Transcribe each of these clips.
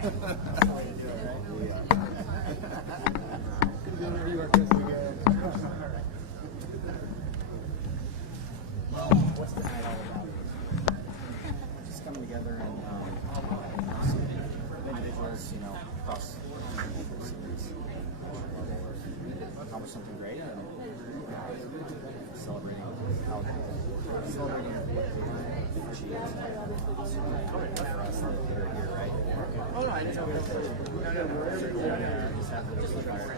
What's the night all about? Just coming together and individuals, across accomplish something great and celebrating what she is. For us, that we're here, right? Oh, no, I didn't know we were just happened to be fired.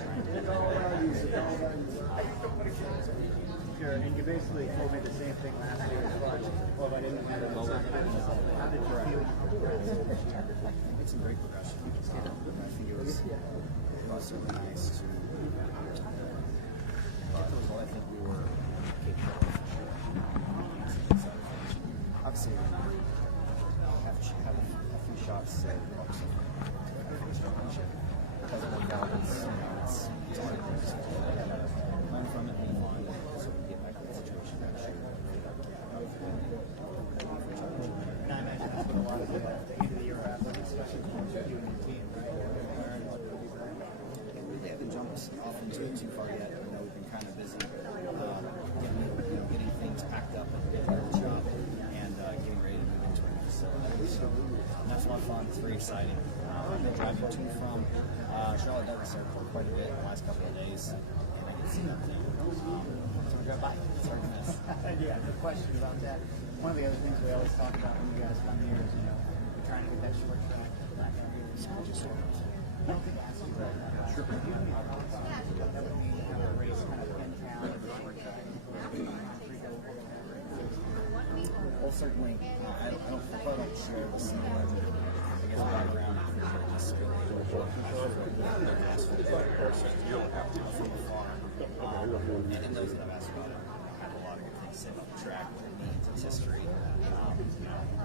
And you basically told me the same thing last year. Well, I didn't have it. How did you feel? It's some great progression. I think it was certainly nice to get the result. I think we were capable of. Obviously, we have a few shots to help us finish the championship. Because of what that is, it's hard to learn from it and move on. So we get back to the situation next year. And I imagine that's what a lot of the end of the year happens, especially for you and your team, right? They haven't jumped off into it too far yet. We've been kind of busy getting things packed up and getting the job and getting ready to move into our new facility. So that's a lot of fun. It's very exciting. I've been driving to and from Charlotte Douglas Airport quite a bit in the last couple of days, and I get to see everything. So we drive by. It's hard to miss. Yeah, good question about that. One of the other things we always talk about when you guys come here is, we're trying to get that short track back out here. So just I don't think that's too bad. Sure. That would mean to have a race kind of in town and short track. Well, certainly, I probably don't share the same background. Just and those that I've asked about it have a lot of good things to say about the track, what it means, its history. A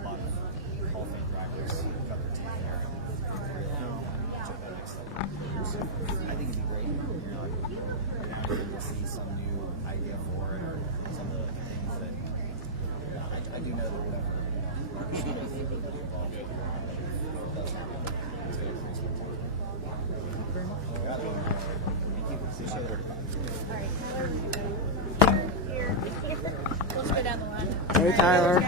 lot of Hall of Fame drivers got their team there and really took that next step. So I think it'd be great. Now you're going to see some new idea for it or some of the things that I do know that whatever Hey, Tyler.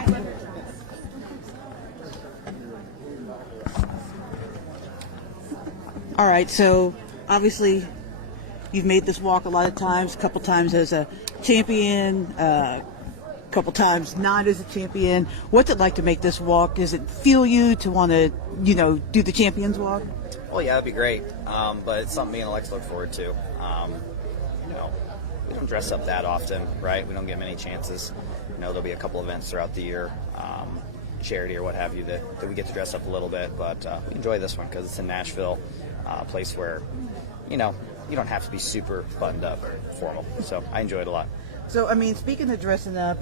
All right, so obviously you've made this walk a lot of times, a couple times as a champion, a couple times not as a champion. What's it like to make this walk? Does it feel you to want to, do the champion's walk? Well, yeah, that'd be great, but it's something me and Alex look forward to. We don't dress up that often, right? We don't get many chances. There'll be a couple events throughout the year, charity or what have you, that we get to dress up a little bit, but we enjoy this one because it's in Nashville, a place where, you don't have to be super buttoned up or formal. So I enjoy it a lot. So, speaking of dressing up,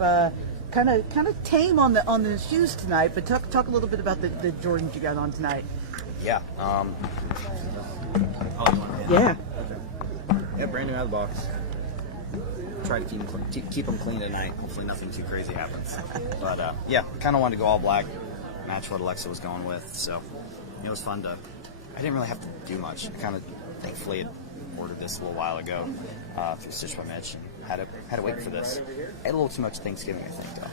kind of tame on the shoes tonight, but talk a little bit about the Jordans you got on tonight. Yeah. Yeah. Yeah, brand new out of the box. Try to keep them clean tonight. Hopefully nothing too crazy happens. But yeah, kind of wanted to go all black, match what Alexa was going with. So it was fun to. I didn't really have to do much. I kind of thankfully had ordered this a little while ago through Stitch by Mitch and had to wait for this. I ate a little too much Thanksgiving, I think, though.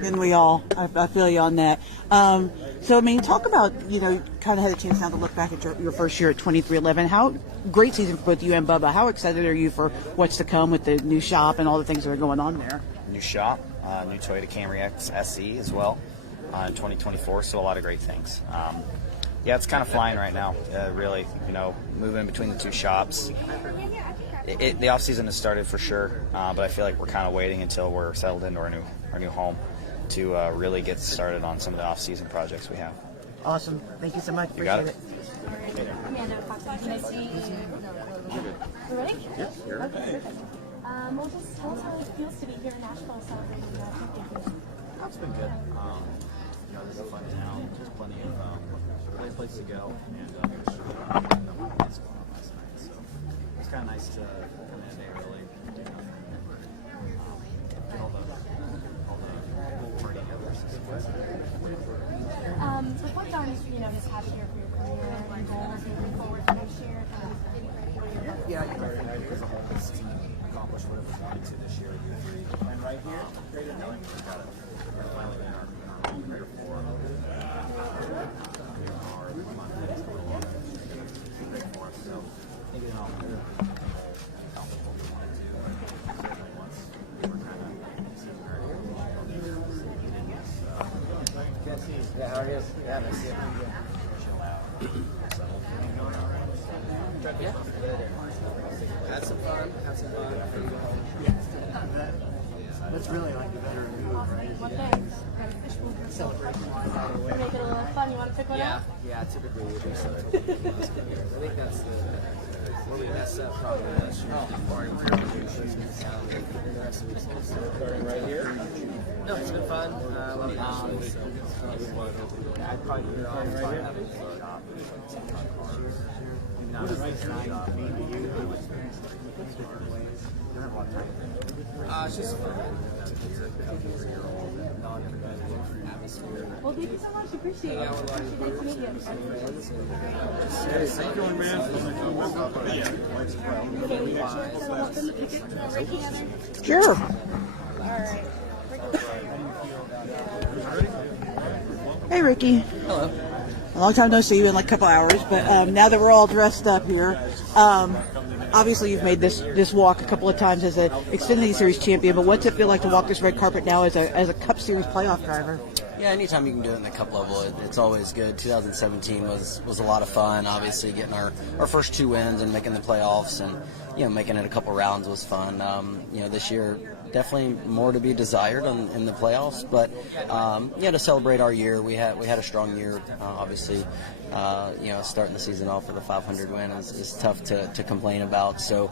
Didn't we all? I feel you on that. So, talk about, kind of had a chance now to look back at your first year at 2311. How great season for both you and Bubba. How excited are you for what's to come with the new shop and all the things that are going on there? New shop, new Toyota Camry X SE as well in 2024, so a lot of great things. Yeah, it's kind of flying right now, really, moving between the two shops. The off season has started for sure, but I feel like we're kind of waiting until we're settled into our new home to really get started on some of the off season projects we have. Awesome. Thank you so much. You got Appreciate it. Amanda, can I see you? You ready? Yes, you're ready. Well, just tell us how it feels to be here in Nashville celebrating that championship. It's been good. There's a fun town. There's plenty of great places to go, and it's going on last night. So it's kind of nice to come in day early, get all the party together. reflect on, this past year for your career and goals moving forward for next year. Yeah, you're right. As a whole, this team accomplished whatever we wanted to this year. And right here, great at night. We got it. We're finally in our prayer for our month. Great for us. So, maybe an opportunity. Yeah, how are you? Yeah, nice to see you. Yeah. Had some fun. That's really like the better move, right? What things? Make it a little fun. You want to pick one up? Yeah, typically we do so. I think that's where we mess up probably last year. The rest of the week's starting right here. No, it's been fun. I love Nashville, so I'd probably be here all the time. What does this night mean to you? It's just fun. It's a non-competitive atmosphere. Well, thank you so much. Appreciate it. Yeah, well, Nice to meet you. How you doing, man? Sure. Hey, Ricky. Hello. A long time no see you in like a couple hours, but now that we're all dressed up here, obviously you've made this walk a couple of times as an Xfinity Series champion. But what's it feel like to walk this red carpet now as a Cup Series playoff driver? Yeah, anytime you can do it in the Cup level, it's always good. 2017 was a lot of fun. Obviously, getting our first 2 wins and making the playoffs, and making it a couple rounds was fun. This year definitely more to be desired in the playoffs, but to celebrate our year, we had a strong year. Obviously, starting the season off with a 500 win is tough to complain about. So,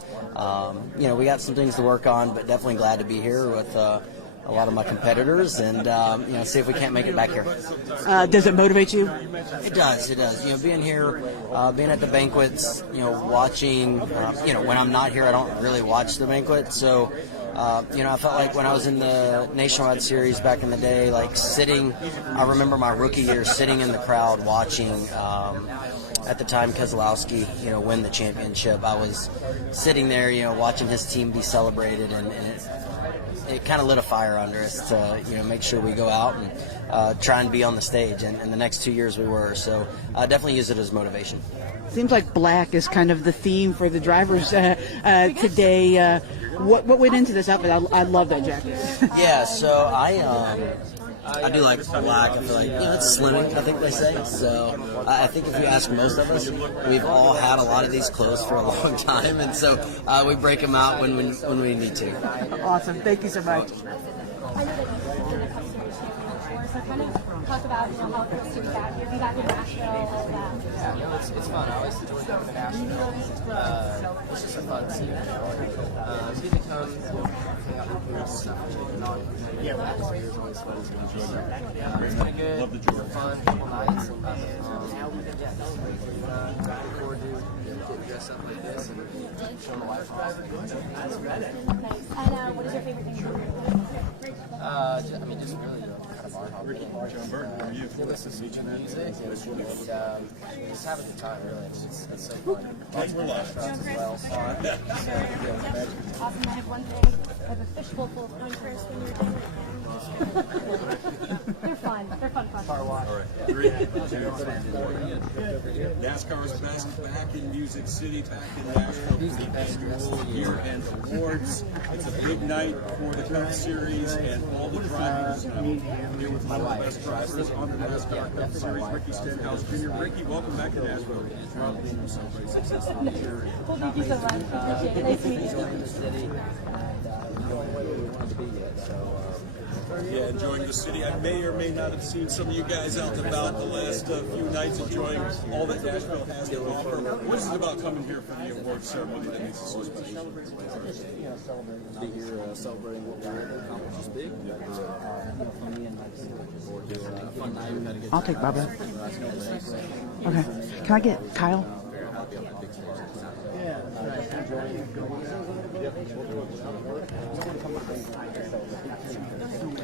we got some things to work on, but definitely glad to be here with a lot of my competitors, and see if we can't make it back here. Does it motivate you? It does. Being here, being at the banquets, watching. When I'm not here, I don't really watch the banquet. So, I felt like when I was in the Nationwide Series back in the day, like sitting. I remember my rookie year sitting in the crowd watching. At the time, Keselowski, win the championship. I was sitting there, watching his team be celebrated, and it kind of lit a fire under us to make sure we go out and try and be on the stage, and the next 2 years we were, so definitely use it as motivation. Seems like black is kind of the theme for the drivers today. What went into this outfit? I love that jacket. Yeah, so I do like black. I feel like it's slimming, I think they say. So I think if you ask most of us, we've all had a lot of these clothes for a long time, and so we break them out when we need to. Awesome. Thank you so much. I know that you've been a Cup Series champion before, so kind of talk about how it feels to be back here, be back in Nashville, all of that. Yeah, it's fun. I always enjoy coming to Nashville. It's just a fun city. It's good to come hang out with people and stuff. The atmosphere is always fun. It's been good. It's been fun. Couple nights. And looking forward to getting dressed up like this and showing the life off. Nice. And what is your favorite thing about it? Just really kind of bar hopping. Listen to music and just have a good time, really. It's so fun. Lots of restaurants as well. Awesome. I have one thing. I have a fishbowl full of pine crisps when you're doing it. They're fun. They're fun. Car wash. NASCAR's back in Music City, back in Nashville for the annual year-end awards. It's a big night for the Cup Series and all the drivers. Here with one of the best drivers on the NASCAR Cup Series, Ricky Stenhouse Jr. Ricky, welcome back to Nashville. Celebrate success of the year. Well, thank you so much. Appreciate it. Nice to meet you. Yeah, enjoying the city. I may or may not have seen some of you guys out and about the last few nights, enjoying all that Nashville has to offer. What is it about coming here for the awards ceremony that makes it so special? Be here celebrating what we're accomplishing is big. Fun night. We got to get I'll take Bubba. Okay. Can I get Kyle?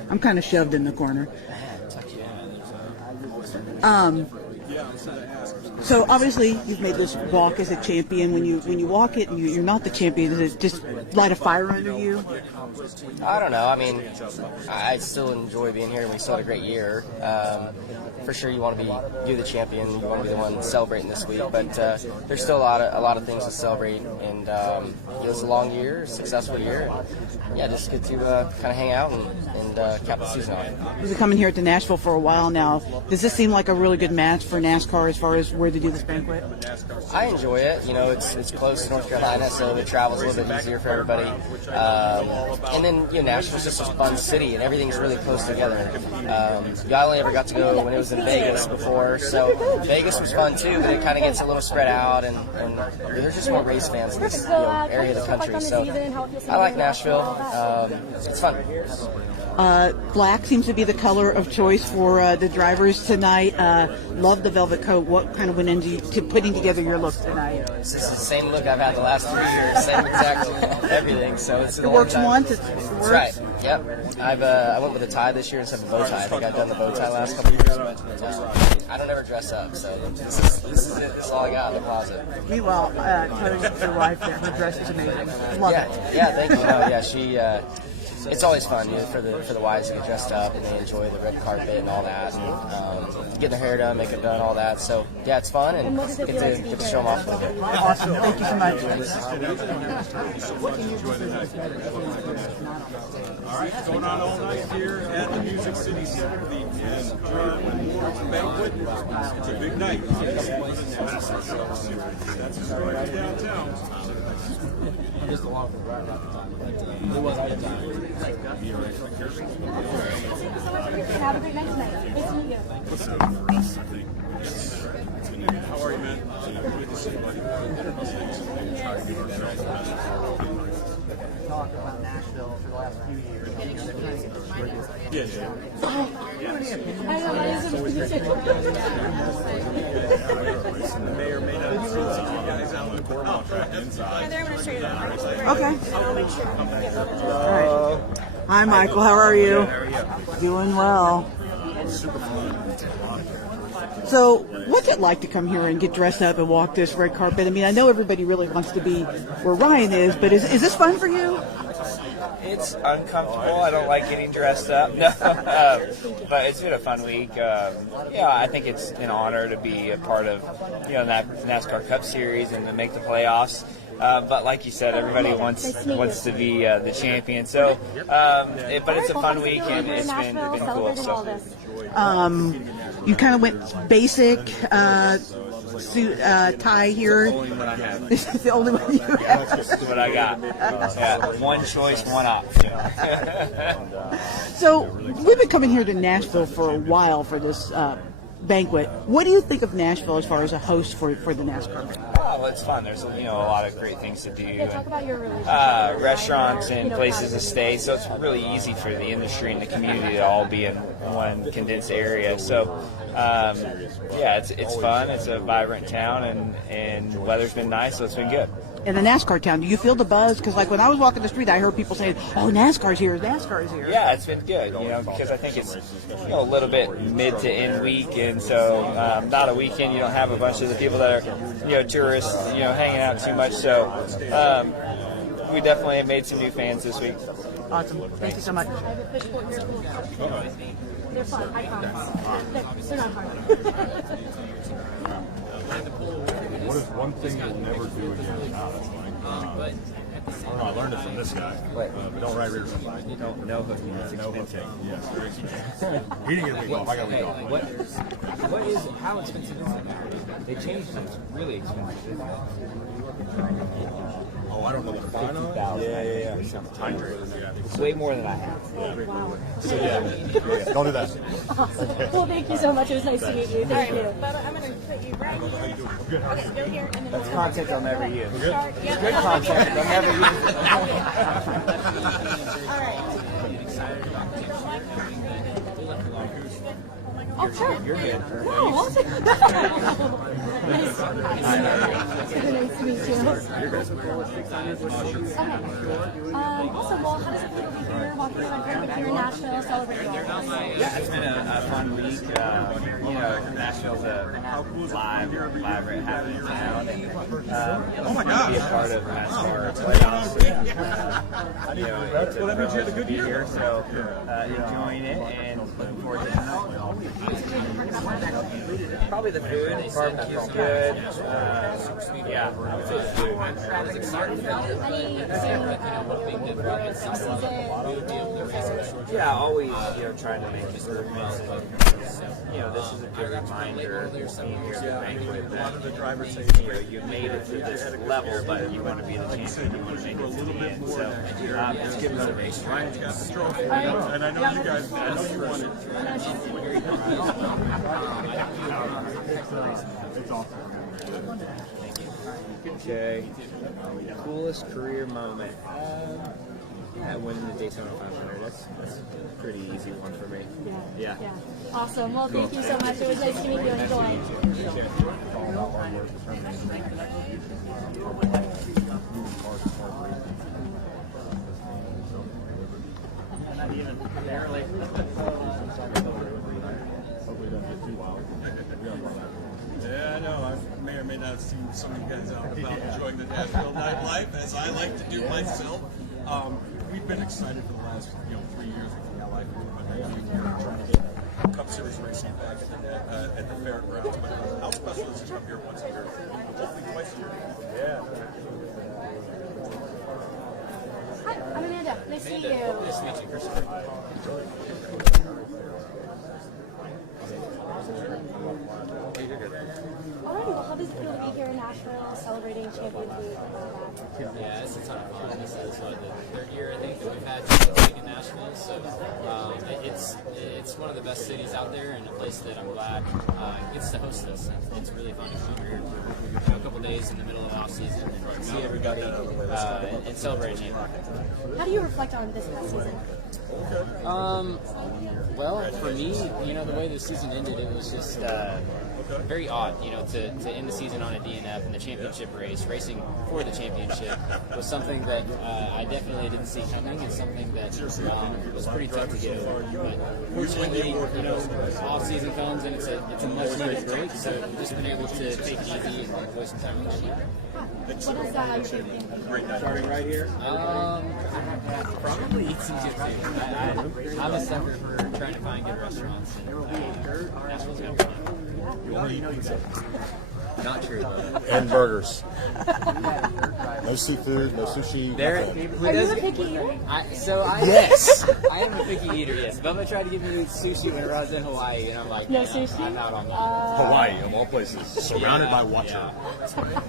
I'm kind of shoved in the corner. Yeah, I was going to ask. So obviously you've made this walk as a champion. When you walk it and you're not the champion, does it just light a fire under you? I don't know. I mean, I still enjoy being here, and we still had a great year. For sure, you're the champion. You want to be the one celebrating this week, but there's still a lot of things to celebrate. And it was a long year, a successful year. And, yeah, just good to kind of hang out and cap the season off. You've been coming here to Nashville for a while now. Does this seem like a really good match for NASCAR as far as where to do this banquet? I enjoy it. You know, it's close to North Carolina, so the travel's a little bit easier for everybody. And then, Nashville's just a fun city, and everything's really close together. I only ever got to go when it was in Vegas before, so Vegas was fun too, but it kind of gets a little spread out, and there's just more race fans in this area of the country. So I like Nashville. It's fun. Black seems to be the color of choice for the drivers tonight. Love the velvet coat. What kind of went into putting together your look tonight? This is the same look I've had the last 3 years, same exact everything. So it's It works once. It works. That's right. Yep. I went with a tie this year instead of a bow tie. I think I've done the bow tie last couple of years, but I don't ever dress up. So this is it. This is all I got in the closet. Meanwhile, telling your wife that her dress is amazing. Love it. Yeah. Thank you. No, yeah, she. It's always fun, for the wives to get dressed up and they enjoy the red carpet and all that, and getting their hair done, makeup done, all that. So yeah, it's fun and get to show them off a little bit. Awesome. Thank you so much. All right, going on all night here at the Music City Center, the Awards Banquet. It's a big night. That's just right downtown. Just along for the ride at the time. It was at the time. Have a great night tonight. Nice to meet you. How are you, man? Good to see you, buddy. Talk about Nashville for the last few years. Yeah. I know, my name is May or may not have seen you guys out on the courthouse inside. They're going to show you that. Okay. I'll make sure. All right. Hi, Michael. How are you? Doing well. So, what's it like to come here and get dressed up and walk this red carpet? I mean, I know everybody really wants to be where Ryan is, but is this fun for you? It's uncomfortable. I don't like getting dressed up. No, but it's been a fun week. Yeah, I think it's an honor to be a part of, that NASCAR Cup Series and to make the playoffs. But like you said, everybody wants to be the champion. So, but it's a fun week and it's been cool. So. You kind of went basic suit tie here. Only what I have. This is the only one you have. That's what I got. Yeah, one choice, one option. So we've been coming here to Nashville for a while for this banquet. What do you think of Nashville as far as a host for the NASCAR? Oh, well, it's fun. There's a lot of great things to do. Yeah, talk about your relationship. Restaurants and places to stay, so it's really easy for the industry and the community to all be in one condensed area. So, yeah, it's fun. It's a vibrant town, and the weather's been nice, so it's been good. In the NASCAR town, do you feel the buzz? Because like when I was walking the street, I heard people saying, "Oh, NASCAR's here! NASCAR's here!" Yeah, it's been good. Because I think it's a little bit mid to end week, and so not a weekend. You don't have a bunch of the people that are tourists, hanging out too much. So we definitely have made some new fans this week. Awesome. Thank you so much. I have a fish bowl here. They're fun, I promise. They're not hard. What is one thing you'll never do again? I don't know, I learned it from this guy. But don't ride rear somebody. No hooking. It's No expensive. hooking. Yes. He didn't get a week off. I got a week off. How expensive is it? They changed it. It's really expensive, isn't it? Oh, I don't know the fine on it. Yeah. It's way more than I have. So, yeah. Don't do that. Awesome. Well, thank you so much. It was nice to meet you. Thank you. I'm going to put you right here. Okay, go here. And then That's content I'll never use. start. Yep. Good content. I'll never use it. All right. Oh, sure. You're good. No, awesome. Nice. Nice to meet you. Okay. Awesome. Well, how does it feel to be here, walking around here in Nashville, celebrating all this? Yeah, it's been a fun week. Nashville's a live rate happening town, and oh my God, be a part of NASCAR playoffs. It's a privilege to be here, so enjoying it and looking forward to it. Probably the food. Barbecue's good. Yeah, I would say the food. Yeah, always trying to make improvements. And, this is a good reminder being here at the banquet that you made it to this level, but you want to be the champion. You want to make it to the end. So it's good motivation. Ryan's got the trophy, and I know you guys. I know you won it. It's awesome. Okay. Coolest career moment. Winning the Daytona 500. That's a pretty easy one for me. Yeah. Awesome. Well, thank you so much. It was nice to meet you. Enjoy. Yeah, I know. I may or may not have seen some of you guys out and about enjoying the Nashville nightlife, as I like to do myself. We've been excited for the last 3 years with the life trying to get Cup Series racing back at the fairgrounds. But how special is it to come here once a year? Hopefully twice a year. Yeah. Hi, I'm Amanda. Nice to meet you. Nice to meet you, Christopher. Alrighty, well, how does it feel to be here in Nashville celebrating Champions Week? Yeah, it's a ton of fun. This is the third year, I think, that we've had Champions League in Nashville. So it's one of the best cities out there, and a place that I'm glad gets to host us. It's really fun to come here a couple days in the middle of off season and see everybody and celebrate Champions. How do you reflect on this past season? Well, for me, the way the season ended, it was just very odd, to end the season on a DNF in the championship race. Racing for the championship was something that I definitely didn't see coming, and something that was pretty tough to get over. But fortunately, off season comes and it's a much needed break, so I've just been able to take it easy and enjoy some time with the sheep. What is your favorite? Starting right here. Probably eat some good food. I'm a sucker for trying to find good restaurants. Nashville's got fun. Not true. And burgers. No seafood, no sushi. nothing. Are you a picky eater? Yes. I am a picky eater, yes. Bubba tried to give me sushi whenever I was in Hawaii, and I'm like, No yeah, sushi? I'm out on that. Hawaii, of all places, surrounded by water.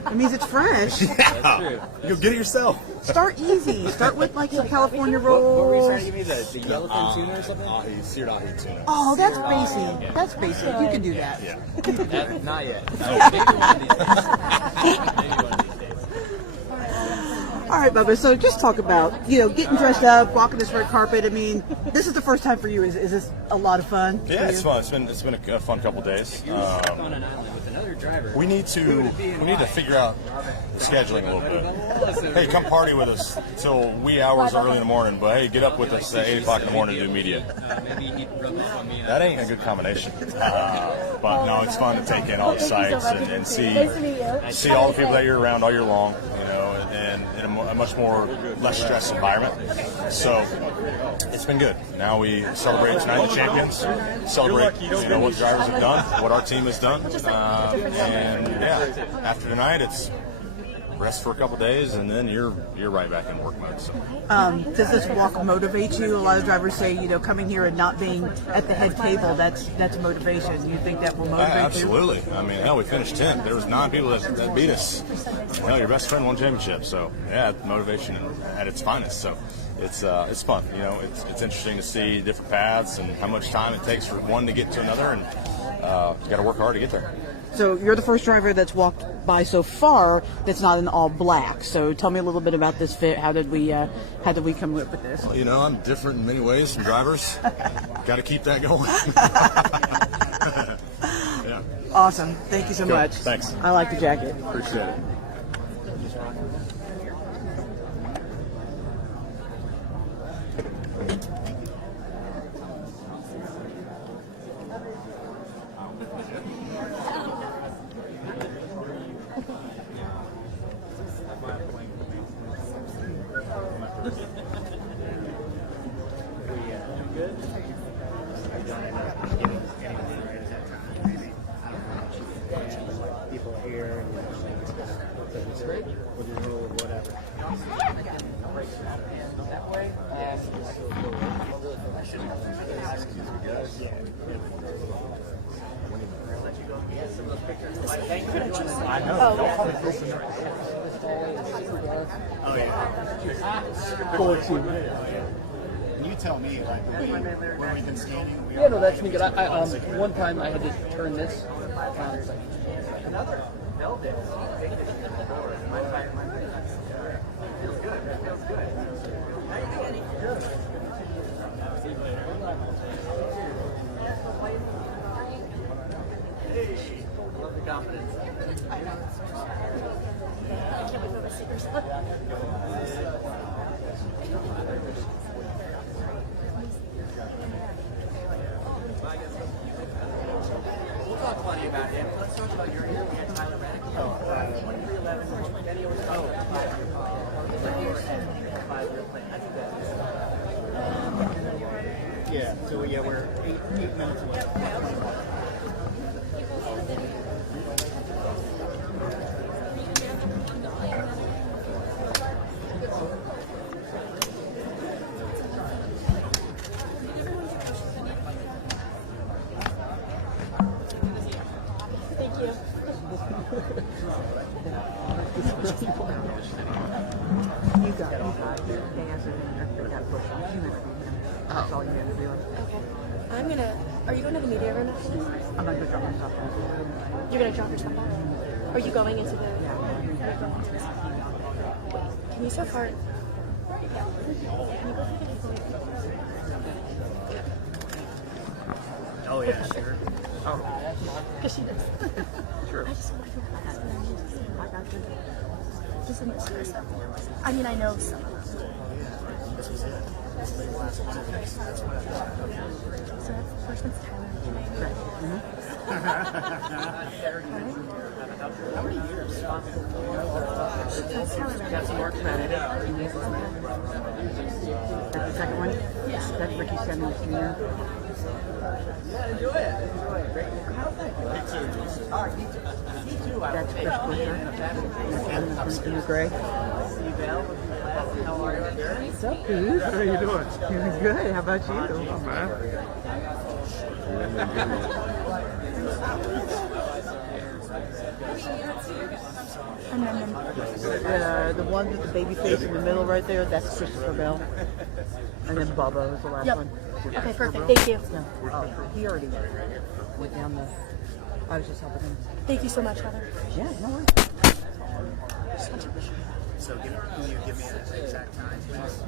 It means it's fresh. That's true. You go get it yourself. Start easy. Start with like some California What were you trying rolls. to give me, the yellowfin tuna or something? Seared ahi tuna. Oh, that's basic. That's basic. You can do that. Yeah. Not yet. Maybe one of these days. Maybe one of these days. All right, Bubba. So just talk about, getting dressed up, walking this red carpet. I mean, this is the first time for you. Is this a lot of fun? Yeah, it's fun. It's been a fun couple days. On an island with another driver. We need to figure out the scheduling a little bit. Hey, come party with us till wee hours early in the morning. But hey, get up with us at 8 o'clock in the morning to do media. Maybe he'd rub this on me. That ain't a good combination. But no, it's fun to take in all the sights and see Nice to meet you. see all the people that you're around all year long. And in a much more less stressed environment. So it's been good. Now we celebrate tonight the champions. Celebrate what the drivers have done, what our team has done, and yeah, after tonight it's rest for a couple days, and then you're right back in work mode. So. Does this walk motivate you? A lot of drivers say, coming here and not being at the head table, that's motivation. You think that will motivate you? Absolutely. I mean, hell, we finished 10th. There was 9 people that beat us. Hell, your best friend won championship. So yeah, motivation at its finest. So it's fun. It's interesting to see different paths and how much time it takes for one to get to another, and you got to work hard to get there. So you're the first driver that's walked by so far that's not in all black. So tell me a little bit about this fit. How did we come up with this? I'm different in many ways from drivers. Got to keep that going. Awesome. Thank you so much. Thanks. I like the jacket. Appreciate it. People here, with the rule of whatever. Oh yeah. Cool too. You tell me, like, where we've been standing. Yeah, no, that's me good. One time I had to turn this. Love the confidence. We'll talk plenty about him. Let's talk about your year. We had Tyler Reddick. 23-11. Benny was 5-year plan. Yeah, so yeah, we're 8 minutes away. Thank you. I'm gonna. Are you going to the media room after this? I'm not gonna drop my stuff off. You're gonna drop your stuff off. Are you going into the? Can you so far? Oh yeah, sure. Because she does. Sure. I just want to I got you. Just in this first step. I mean, I know some of them. This was it. So the first one's Tyler. How many years? That's Tyler. Got some more credit. That's the second one? Yeah. That's Ricky Samuel Sr. Enjoy it. Great. That's Chris Busher. And Gray. How are you? What's up, dude? How are you doing? Doing good. How about you? Oh, man. And then The one with the baby face in the middle right there, that's Christopher Bell. And then Bubba was the last Yep. one. Okay, perfect. Thank you. No. Oh, he already went down the... I was just helping him. Thank you so much, Heather. Yeah, no worries. So can you give me an exact time, please?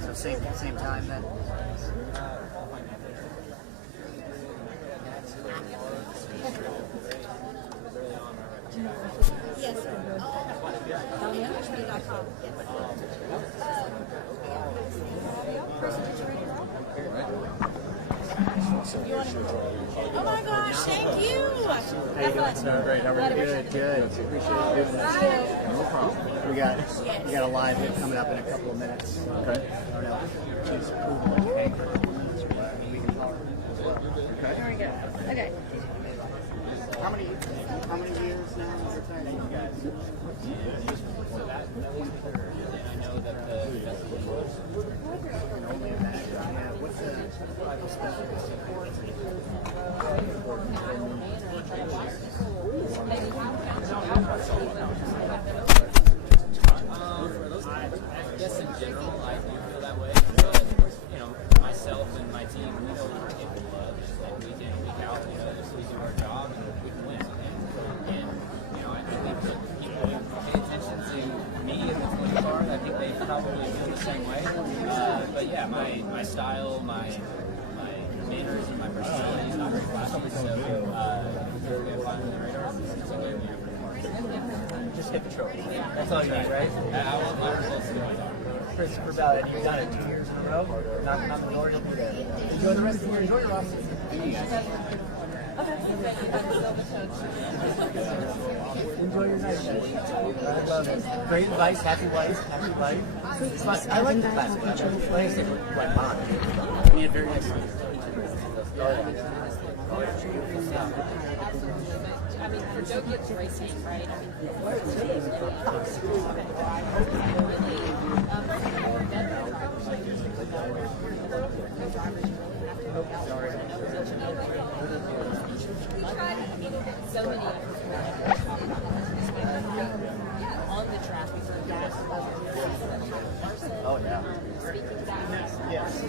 So same time then? Yes. Oh my gosh, thank you. How you doing? Doing great. How are you? Good. Appreciate you doing this. No problem. We got a live hit coming up in a couple of minutes. Okay. I don't know. She's approval. We can talk as well. Okay. There we go. Okay. How many years now is it taking you guys? I guess in general, I do feel that way. But, you know, myself and my team, we know what we're capable of. And week in, week out, you know, just we do our job and we can win. And you know, I think that people pay attention to probably feel the same way. But yeah, my style, my manners, and my personality is not very flashy. So you're gonna find on the radar. Just hit the trophy. That's all you need, right? I want my results to go. Christopher Bell, you've done it 2 years in a row. Not the Lord, you'll be there. Enjoy the rest of the year. Enjoy your off season. Enjoy your night. I love it. Great advice. Happy wife. Happy life. I like the classic. Like I said, like mine. We had very nice. I mean, for Joe Gibbs racing, right? So many on the track. Oh, yeah. Yes.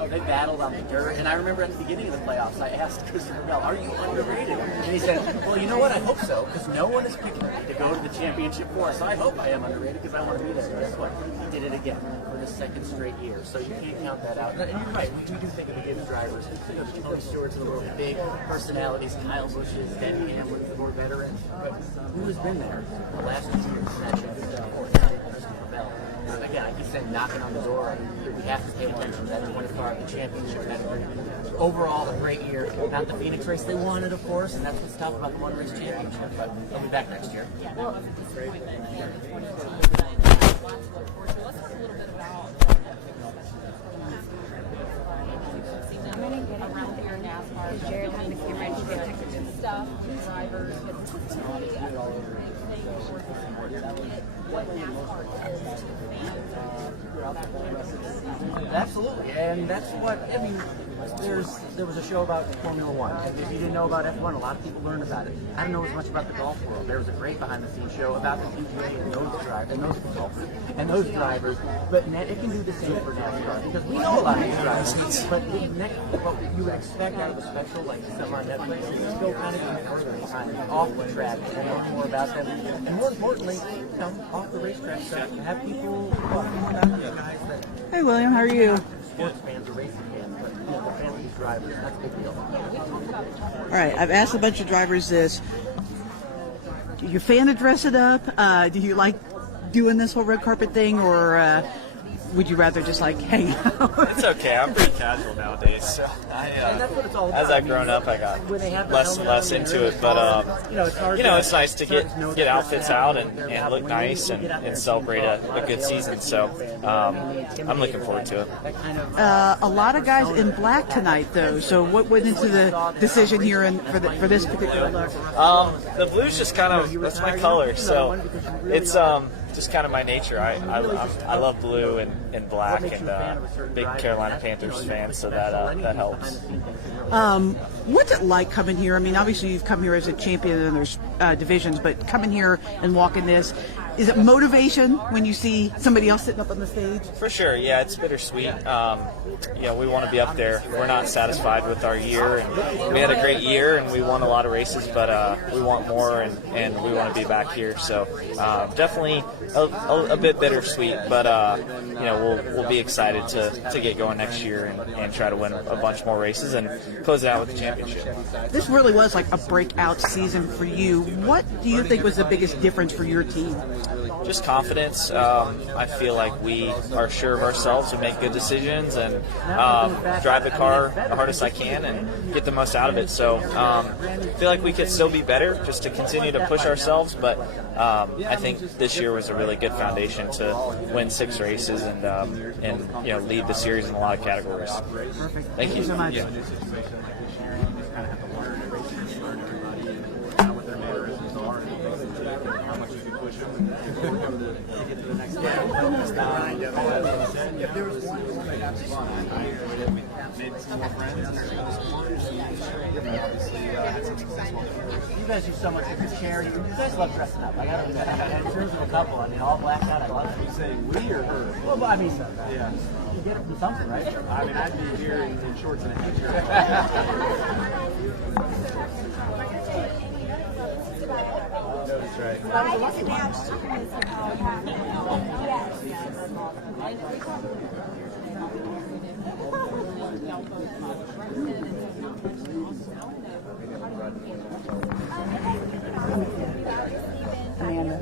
Oh, they battled on the dirt, and I remember at the beginning of the playoffs, I asked Christopher Bell, "Are you underrated?" And he said, "Well, you know what? I hope so, because no one is picking me to go to the championship for us. So I hope I am underrated because I want to be there." And guess what? He did it again for the second straight year. So you can't count that out. And you're right. We do think of the Gibbs drivers. You know, Tony Stewart's a little big personalities, Kyle Busch's, Denny Hamlin's the more veteran. But who has been there the last 2 years in that championship? Christopher Bell. Again, I keep saying knocking on the door. We have to pay attention to that 20 car, the championship pedigree. Overall, a great year. Not the Phoenix race they wanted, of course, and that's what's tough about the one race championship. But they'll be back next year. Well, disappointment here in 2022. Lots to look forward to. Let's talk a little bit about around here in NASCAR. Jared having to get ready to get stuff, drivers, what NASCAR is to Absolutely, and that's what I mean. There was a show about Formula One, and if you didn't know about F1, a lot of people learned about it. I don't know as much about the golf world. There was a great behind-the-scenes show about the PGA and those drivers, and those golfers, and those drivers. But it can do the same for NASCAR because we know a lot of these drivers. But what you would expect out of a special like something on Netflix is to go kind of even further behind, off the track, and learn more about them, and more importantly, off the racetrack stuff. Have people talking about these guys that. Hey, William, how are you? Sports fans or racing fans, but the fans of these drivers, that's a big deal. All right, I've asked a bunch of drivers this. Do you fan to dress it up? Do you like doing this whole red carpet thing, or would you rather just like hang out? It's okay. I'm pretty casual nowadays. So as I've grown up, I got less and less into it. But it's nice to get outfits out and look nice and celebrate a good season. So I'm looking forward to it. A lot of guys in black tonight, though. So what went into the decision here for this particular look? The blue's just kind of that's my color. So it's just kind of my nature. I love blue and black, and big Carolina Panthers fan, so that helps. What's it like coming here? I mean, obviously you've come here as a champion and there's divisions, but coming here and walking this, is it motivation when you see somebody else sitting up on the stage? For sure, yeah, it's bittersweet. We want to be up there. We're not satisfied with our year, and we had a great year, and we won a lot of races, but we want more, and we want to be back here. So definitely a bit bittersweet, but we'll be excited to get going next year and try to win a bunch more races and close it out with the championship. This really was like a breakout season for you. What do you think was the biggest difference for your team? Just confidence. I feel like we are sure of ourselves and make good decisions and drive the car the hardest I can and get the most out of it. So I feel like we could still be better just to continue to push ourselves. But I think this year was a really good foundation to win 6 races and lead the series in a lot of categories. Perfect. Thank you so much. Yeah. If there was one way to have fun, I would have made some more friends and obviously had some successful. You guys do so much for this charity. You guys love dressing up. I gotta admit, in terms of a couple, I mean, all blacked out, I love it. You saying we or her? Well, I mean, Yeah. you get it from something, right? I mean, I'd be here in shorts and a t-shirt. Amanda.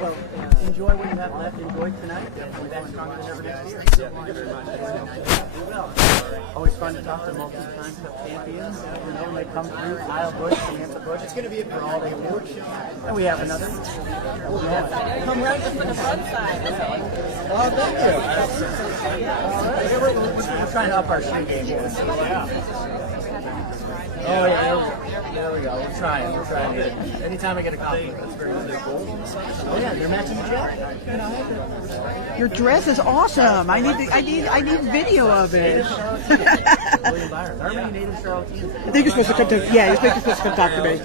Well, enjoy what you have left. Enjoy tonight. We'll be back stronger than ever next year. Thank you very much. We will. Always fun to talk to multi-time Cup champions. You know, when they come through Kyle Busch, Samantha Busch. It's going to be a for all day award show. And we have another. Come right from the front side, okay? Oh, thank you. We're trying to up our shoe game. Oh, yeah, there we go. We're trying. Anytime I get a compliment, that's very nice. Oh, yeah, they're matching the jacket. Your dress is awesome. I need video of it. William Byron. Are many native Charlotteans? I think you're supposed to come to. Yeah, you're supposed to come talk to me.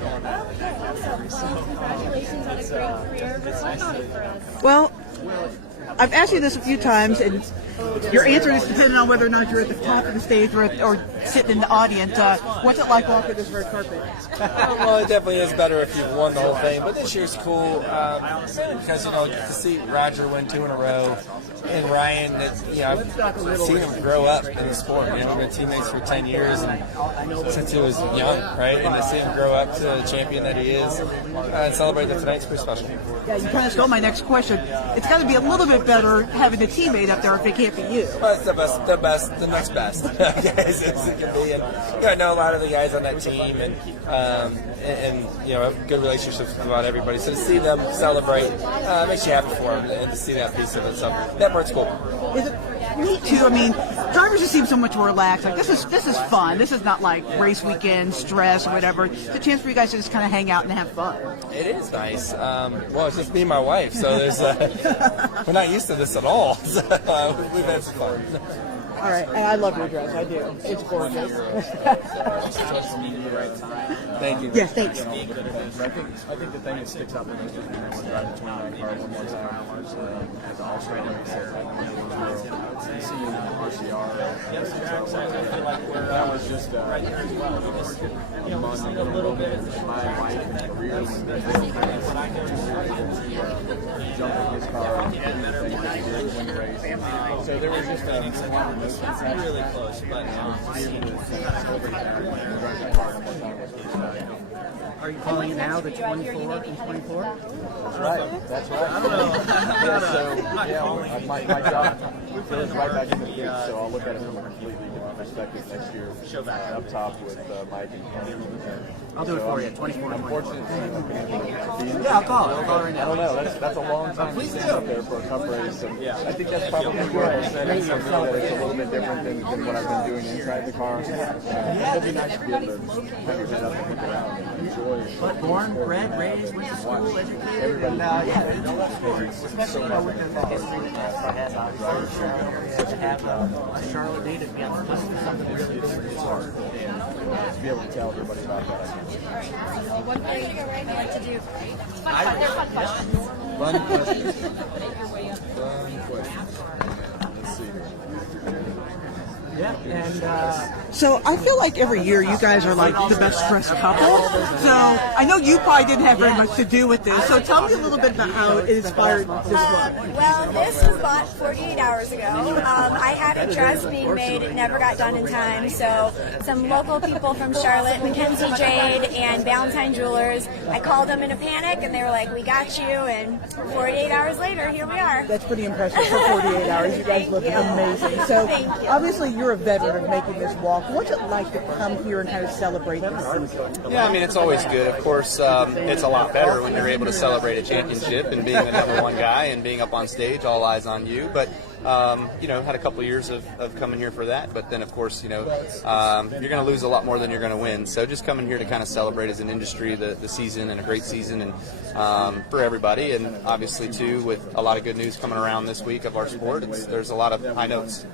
Congratulations on a great career. What's going on for us? Well, I've asked you this a few times, and your answer is depending on whether or not you're at the top of the stage or sitting in the audience. What's it like walking this red carpet? Well, it definitely is better if you've won the whole thing, but this year's cool because, you know, to see Roger win 2 in a row and Ryan, I've seen him grow up in the sport. You know, we've been teammates for 10 years and since he was young, right? And to see him grow up to the champion that he is and celebrate that tonight's pretty special. Yeah, you kind of stole my next question. It's got to be a little bit better having a teammate up there if it can't be you. Well, it's the next best guys as it can be. And I know a lot of the guys on that team and you know, have good relationships with about everybody. So to see them celebrate makes you happy for them and to see that piece of it. So that part's cool. Me too. I mean, drivers just seem so much more relaxed. Like this is fun. This is not like race weekend stress or whatever. It's a chance for you guys to just kind of hang out and have fun. It is nice. Well, it's just me and my wife, so there's we're not used to this at all. So, we've had some fun. All right, and I love your dress. I do. It's gorgeous. Thank you. Yes, thanks. I think the thing that sticks out the most is being able to drive the 29 car one more time as an all-star race there. Seeing the RCR. That was just right there as well. A little bit of my life and career when I jump in his car and win the race. So there was just really close, but Are you calling it now, the 24 and 24? That's right. That's right. I don't know. My job goes right back in the week, so I'll look at it from a completely different perspective next year. Up top with Mike and Ken. I'll do it for you, 24 and 24. Yeah, I'll call it right now. I don't know. That's a long time to stand up there for a cup race. And I think that's probably good. It's a little bit different than what I've been doing inside the car. It'll be nice to be able to have your head up and look around and enjoy it. But born, bred, raised, went to school, educated, and especially with the history that NASCAR has, obviously, to have a Charlotte native be on the list is something really, really hard. And to be able to tell everybody about that. One thing I like to do. It's fun. They're fun questions. Fun questions. Fun questions. Let's see. Yeah, and So I feel like every year you guys are like the best dressed couple. So I know you probably didn't have very much to do with this. So tell me a little bit about how it inspired this look. Well, this was bought 48 hours ago. I had a dress being made, it never got done in time. So some local people from Charlotte, Mackenzie Jade and Valentine Jewelers, I called them in a panic and they were like, we got you. And 48 hours later, here we are. That's pretty impressive for 48 hours. You guys look amazing. So Thank you. obviously you're a veteran of making this walk. What's it like to come here and kind of celebrate this season? Yeah, I mean, it's always good. Of course, it's a lot better when you're able to celebrate a championship and being the number one guy and being up on stage, all eyes on you. But you know, had a couple years of coming here for that, but then of course, you know, you're going to lose a lot more than you're going to win. So just coming here to kind of celebrate as an industry the season and a great season and for everybody, and obviously too with a lot of good news coming around this week of our sport. There's a lot of high notes.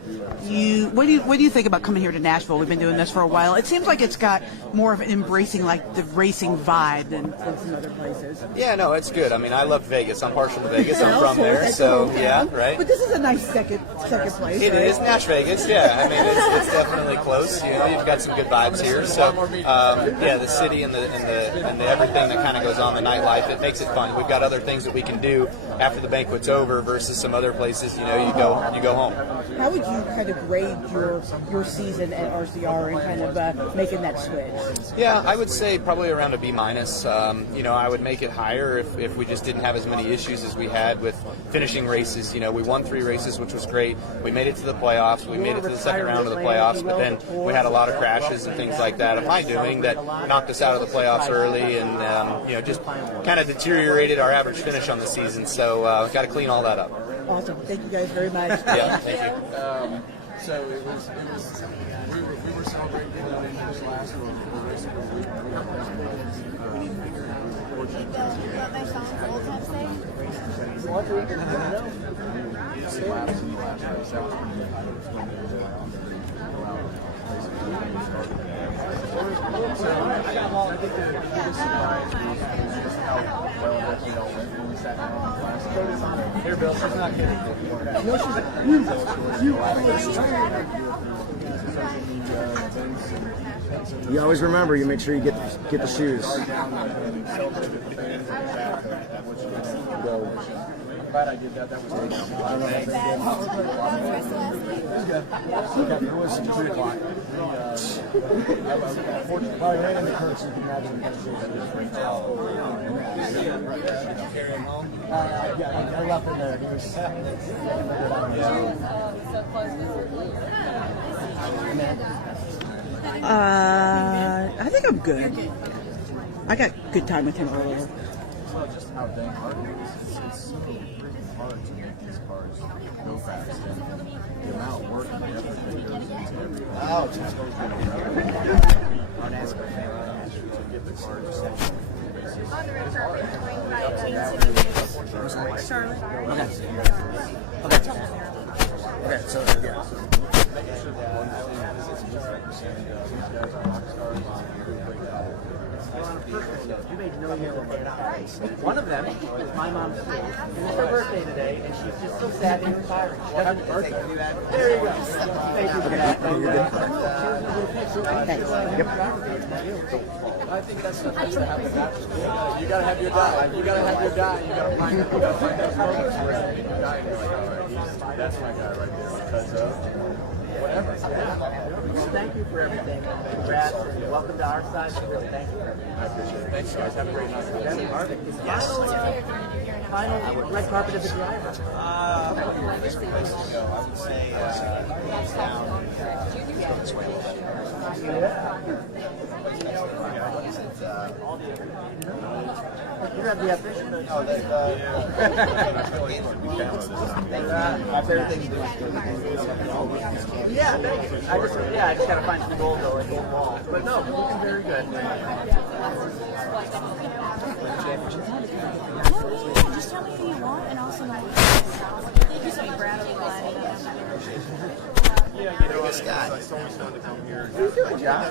What do you think about coming here to Nashville? We've been doing this for a while. It seems like it's got more of an embracing like the racing vibe than some other places. Yeah, no, it's good. I mean, I love Vegas. I'm partial to Vegas. I'm from there, so yeah, right. But this is a nice second second place. It is Nash Vegas, yeah. I mean, it's definitely close. You know, you've got some good vibes here. So, yeah, the city and the everything that kind of goes on, the nightlife, it makes it fun. We've got other things that we can do after the banquet's over versus some other places. You know, you go home. How would you kind of grade your season at RCR and kind of making that switch? Yeah, I would say probably around a B-. You know, I would make it higher if we just didn't have as many issues as we had with finishing races. You know, we won 3 races, which was great. We made it to the playoffs. We made it to the second round of the playoffs, but then we had a lot of crashes and things like that of my doing that knocked us out of the playoffs early and, you know, just kind of deteriorated our average finish on the season. So got to clean all that up. Awesome. Thank you guys very much. Yeah, thank you. So it was we were celebrating this last one. Here, Bill, she's not kidding. You always remember, you make sure you get the shoes. I'm glad I did that. That was good. It was 3 o'clock. I ran into Kurt, so you can imagine yeah, I left him there. He was I think I'm good. I got good time with him earlier. It's not just how dang hard it is. It's so hard to make these cars go fast. And the amount of work and the effort that goes into everything. Oh, it's supposed to be our NASCAR family to get the cars essentially. Charlotte. Okay, so yeah. Making sure that one is these guys are rock stars. You made no year One of them is my mom's too. It's her birthday today, and she's just so sad and retiring. She doesn't birthday. There you go. Thank you for that. Thanks. I think that's what has to happen. You gotta have your guy. You gotta have your guy. You gotta find those moments where you die and you're like, all right, that's my guy right there because of whatever. Thank you for everything. Congrats and welcome to our side. Thank you. I appreciate it. Thanks, guys. Have a great night. Final red carpet of the driver. Different places to go. I would say hands down. You have the official. Everything's doing good. Yeah, thank you. I just gotta find some gold though, like gold ball. But no, looking very good. Just tell me who you want and also my thank you so much. Yeah, you know, it's always fun to come here. How you doing, John?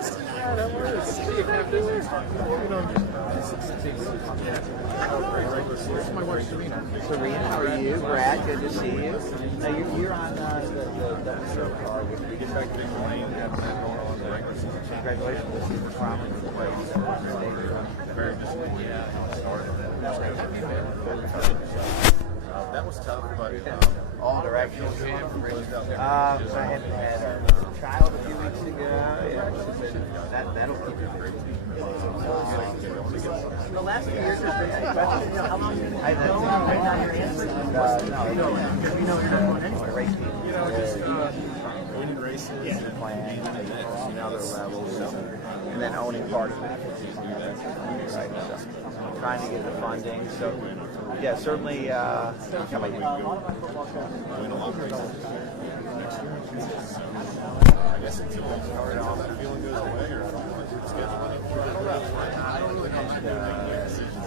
My wife, Serena. Serena, how are you? Brad, good to see you. Now you're on the show car. We get back to Big Lane and have that going on there. Congratulations. We're promising to play Very disappointed how it started. That was tough, but all directions. I had a child a few weeks ago. Yeah, that'll keep you busy. The last few years has been questions. How long have you been right now? You're answering. No, because we know you're not going anywhere. Race team. you know, just winning races and being at other levels, And then owning part of it. Right. So, trying to get the funding. So, yeah, certainly coming in. win a lot of races next year. I guess until that feeling goes away, or schedule it. I don't know. I don't really know how to make decisions on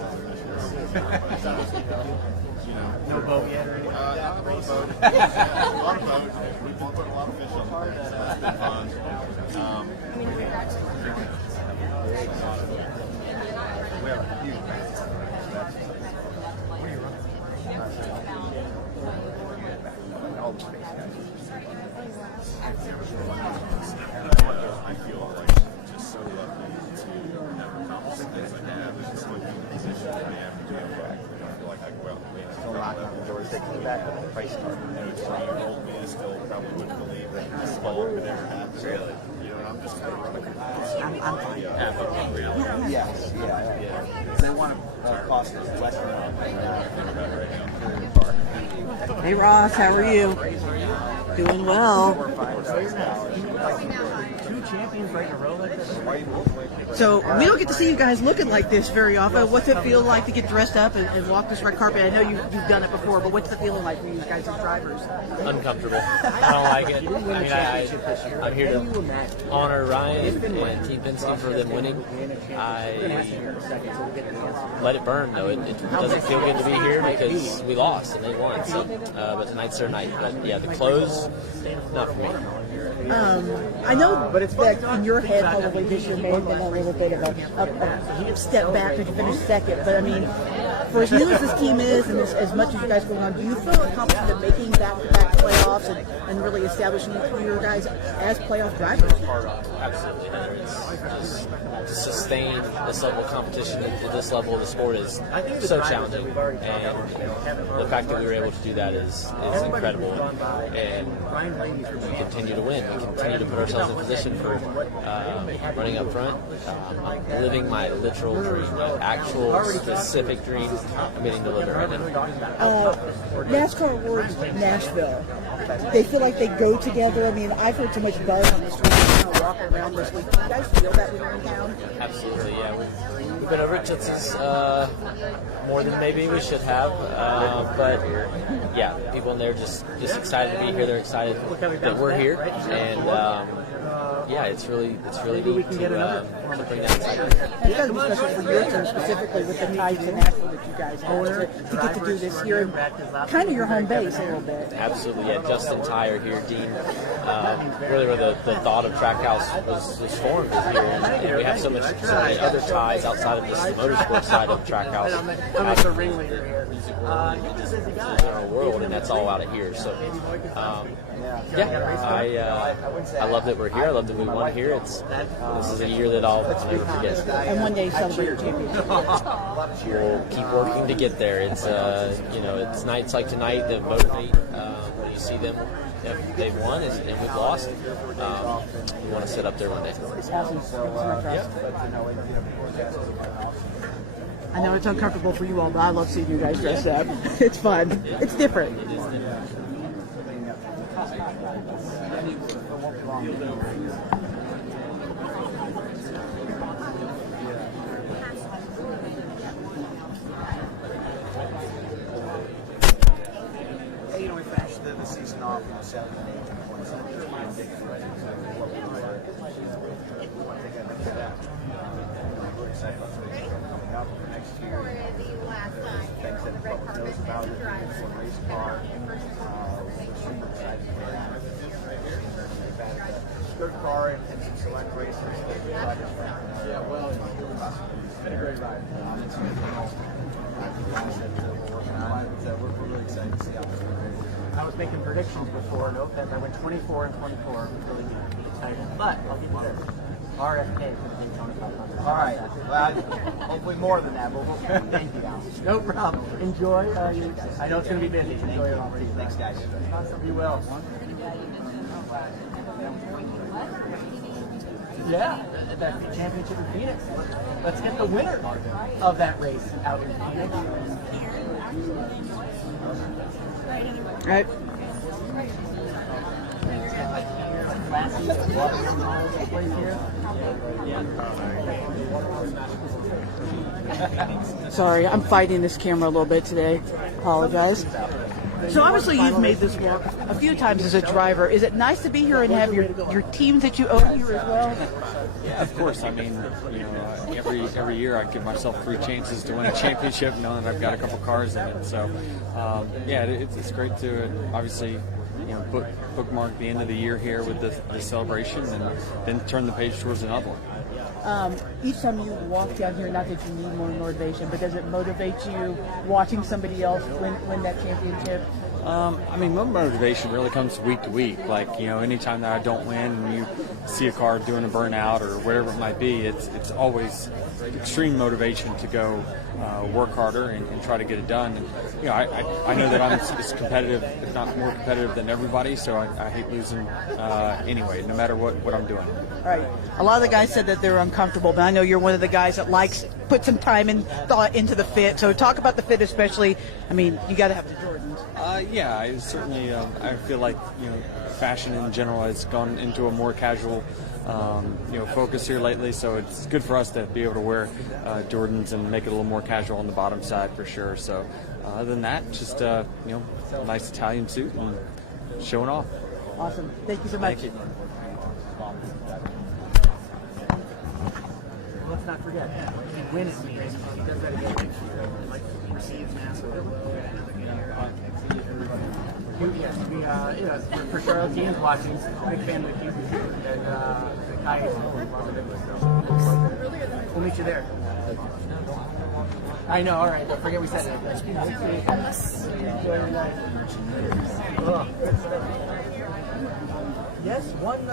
you know, No boat yet or anything? not a boat. A lot of boat. We've been putting a lot of fish on the boat, so that's been fun. We have a huge all the space guys. I feel like just so lucky to have accomplished the things I have and still be in the position that I am to be able to I feel like I go out and win. Still knocking on the doors. They came back with the price tag. You told me I still probably wouldn't believe that this ball could ever happen. Really? You know, I'm just kind of running. I'm fine. Reality. Yes, yeah. They want to cost us less than Hey Ross, how are you? Doing well. Two champions right in a row like this. So we don't get to see you guys looking like this very often. What's it feel like to get dressed up and walk this red carpet? I know you've done it before, but what's the feeling like for you guys as drivers? Uncomfortable. I don't like it. I mean, I'm here to honor Ryan and Team Penske for them winning. I let it burn, though. It doesn't feel good to be here because we lost and they won. So, but tonight's their night. But yeah, the close, not for me. I know that in your head probably this year may have been a little bit of a step back because you finished second. But I mean, for as new as this team is and as much as you guys going on, do you feel confident in making back-to-back playoffs and really establishing your guys as playoff drivers? Absolutely. To sustain this level of competition at this level of the sport is so challenging, and the fact that we were able to do that is incredible. And we continue to win. We continue to put ourselves in position for running up front. I'm living my literal dream, my actual specific dream. I'm getting to live it right now. NASCAR Awards Nashville. They feel like they go together. I mean, I've heard so much buzz on the street, walking around this week. Do you guys feel that when you're in town? Absolutely, yeah. We've been over at Tootsie's more than maybe we should have, but yeah, people in there just excited to be here. They're excited that we're here, and yeah, it's really neat to bring that inside. And it's got to be special for your team specifically with the ties to Nashville that you guys have to get to do this here, and kind of your home base a little bit. Absolutely, yeah. Justin Tyre here, Dean, really where the thought of Trackhouse was formed is here. And we have so many other ties outside of just the motorsport side of Trackhouse. I'm the ringleader here. In our world, and that's all out of here. So, yeah, I love that we're here. I love that we won here. This is a year that I'll never forget. And one day celebrate your championship. We'll keep working to get there. It's it's nights like tonight that motivate. When you see them, if they've won and we've lost, we want to sit up there one day. I know it's uncomfortable for you all, but I love seeing you guys dress up. It's fun. It's different. You know, we finished the season off on Saturday. We're excited about coming up next year. Things that the public knows about it. For race car. We're super excited for that. We've had a good car and some select races. Yeah, well, it's been a great ride. It's been we're really excited to see how this goes. I was making predictions before November. I went 24 and 24. Really excited. But I'll give you this. RFK for the Daytona 500. All right. Well, hopefully more than that. But thank you, Al. No problem. Enjoy. I know it's going to be busy. Enjoy it all. Thanks, guys. You will. Yeah, that's the championship in Phoenix. Let's get the winner of that race out in Phoenix. All right. Sorry, I'm fighting this camera a little bit today. Apologize. So obviously you've made this walk a few times as a driver. Is it nice to be here and have your teams that you own here as well? Yeah, of course. I mean, every year I give myself 3 chances to win a championship, knowing that I've got a couple cars in it. So, yeah, it's great to obviously bookmark the end of the year here with the celebration, and then turn the page towards another one. Each time you walk down here, not that you need more motivation, but does it motivate you watching somebody else win that championship? I mean, my motivation really comes week to week. Like, you know, anytime that I don't win and you see a car doing a burnout or whatever it might be, it's always extreme motivation to go work harder and try to get it done. And, you know, I know that I'm as competitive, if not more competitive than everybody, so I hate losing anyway, no matter what I'm doing. Right. A lot of the guys said that they're uncomfortable, but I know you're one of the guys that likes put some time and thought into the fit. So talk about the fit, especially. I mean, you got to have the Jordans. Yeah, I certainly. I feel like, you know, fashion in general has gone into a more casual, you know, focus here lately. So it's good for us to be able to wear Jordans and make it a little more casual on the bottom side for sure. So other than that, just you know, a nice Italian suit and showing off. Awesome. Thank you so much. Thank you. Let's not forget, he wins me. He does that again. Like, receives NASCAR. For Charlotteans watching, big fan of the Cube and the Kayaks. We'll meet you there. I know, all right, don't forget we said it. Yes, one,